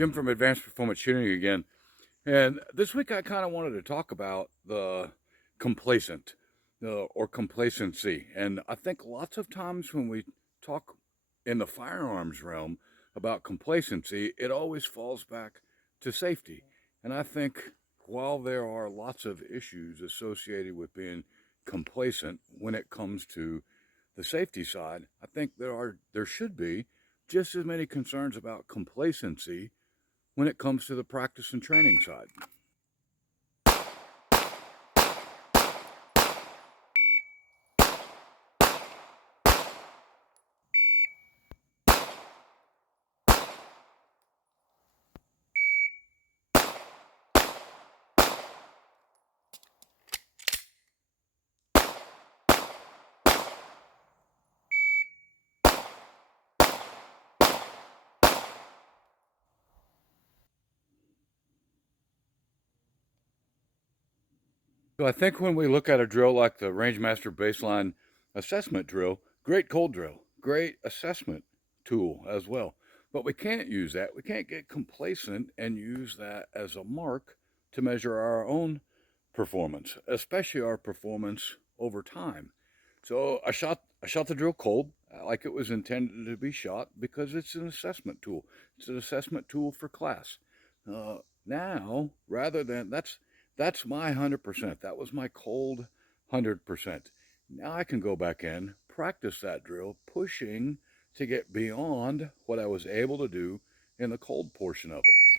Jim from Advanced Performance Shooting again. And this week I kind of wanted to talk about the complacent or complacency. And I think lots of times when we talk in the firearms realm about complacency, it always falls back to safety. And I think while there are lots of issues associated with being complacent when it comes to the safety side, I think there should be just as many concerns about complacency when it comes to the practice and training side. So I think when we look at a drill like the Rangemaster Baseline Assessment Drill, great cold drill, great assessment tool as well. But we can't use that. We can't get complacent and use that as a mark to measure our own performance, especially our performance over time. So I shot the drill cold, like it was intended to be shot, because it's an assessment tool. It's an assessment tool for class. Now, rather than that's my 100%. That was my cold 100%. Now I can go back in, practice that drill, pushing to get beyond what I was able to do in the cold portion of it.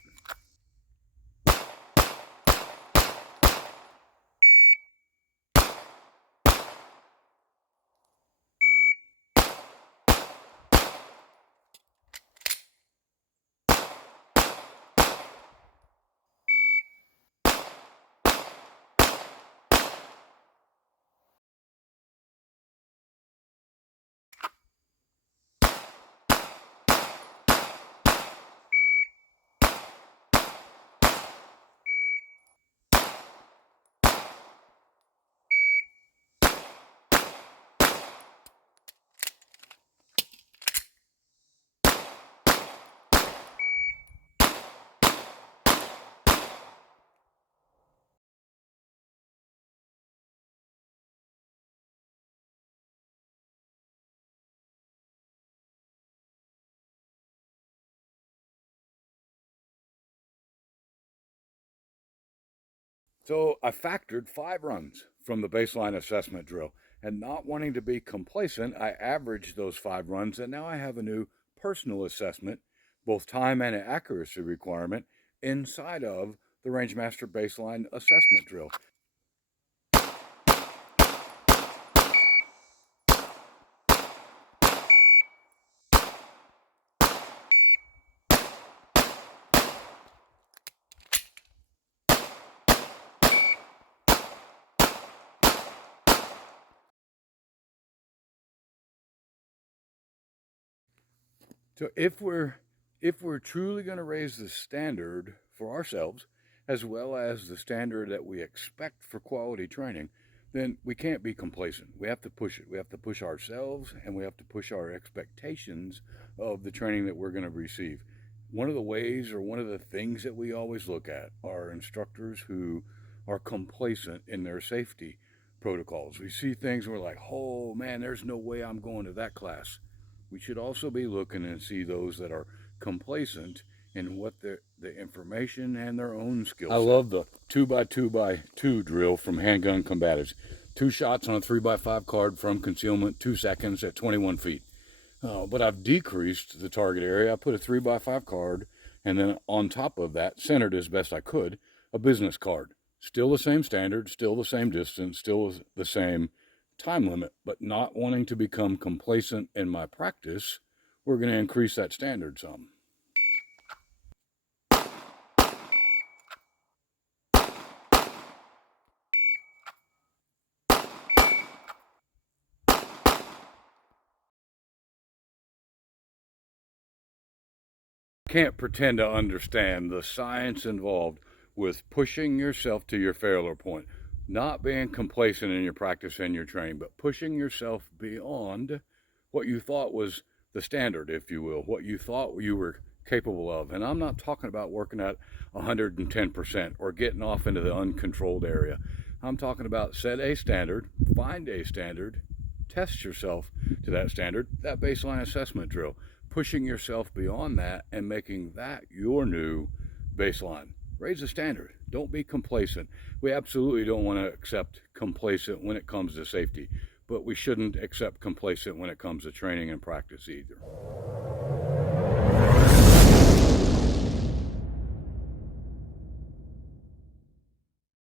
So I factored 5 runs from the baseline assessment drill, and not wanting to be complacent, I averaged those 5 runs, and now I have a new personal assessment, both time and accuracy requirement, inside of the Rangemaster Baseline Assessment Drill. So if we're truly going to raise the standard for ourselves, as well as the standard that we expect for quality training, then we can't be complacent. We have to push it. We have to push ourselves, and we have to push our expectations of the training that we're going to receive. One of the ways, or one of the things that we always look at, are instructors who are complacent in their safety protocols. We see things and we're like, oh man, there's no way I'm going to that class. We should also be looking and see those that are complacent in what the information and their own skill set. I love the 2x2x2 drill from Handgun Combatives. 2 shots on a 3x5 card from concealment, 2 seconds at 21 feet. But I've decreased the target area. I put a 3x5 card, and then on top of that, centered as best I could, a business card. Still the same standard, still the same distance, still the same time limit, but not wanting to become complacent in my practice, we're going to increase that standard some. Can't pretend to understand the science involved with pushing yourself to your failure point, not being complacent in your practice and your training, but pushing yourself beyond what you thought was the standard, if you will, what you thought you were capable of. And I'm not talking about working at 110% or getting off into the uncontrolled area. I'm talking about set a standard, find a standard, test yourself to that standard, that baseline assessment drill, pushing yourself beyond that and making that your new baseline. Raise the standard. Don't be complacent. We absolutely don't want to accept complacent when it comes to safety, but we shouldn't accept complacent when it comes to training and practice either.